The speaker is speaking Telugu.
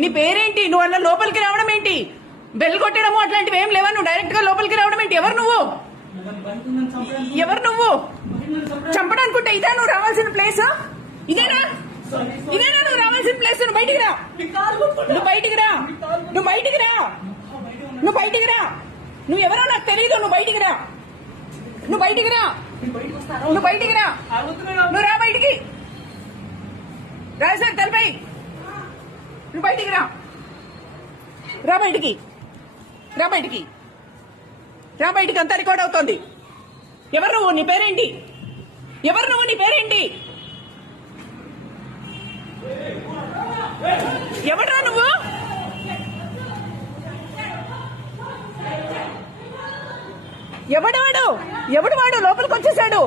నీ పేరేంటి? నువ్వు అలా లోపలికి రావడం ఏంటి? బెల్ కొట్టడము అట్లాంటివి ఏం లేవా? నువ్వు డైరెక్ట్ గా లోపలికి రావడం ఏంటి? ఎవరు నువ్వు? ఎవరు నువ్వు? చంపడానుకుంటే ఇదా నువ్వు రావాల్సిన ప్లేస్? ఇదేనా నువ్వు రావాల్సిన ప్లేస్? నువ్వు బయటికి రా, నువ్వు బయటికి రా, నువ్వు బయటికి రా, నువ్వు బయటికి రా. నువ్వు ఎవరో నాకు తెలియదు. నువ్వు బయటికి రా, నువ్వు బయటికి రా, నువ్వు బయటికి రా, నువ్వు రా బయటికి. రాజసారి తలపై నువ్వు బయటికి రా, రా బయటికి, రా బయటికి, రా బయటికి. అంతా రికార్డ్ అవుతోంది. ఎవరు నువ్వు? నీ పేరేంటి? ఎవరు నువ్వు? నీ పేరేంటి? ఎవడ్రా నువ్వు? ఎవడు వాడు? లోపలికి వచ్చేసాడు.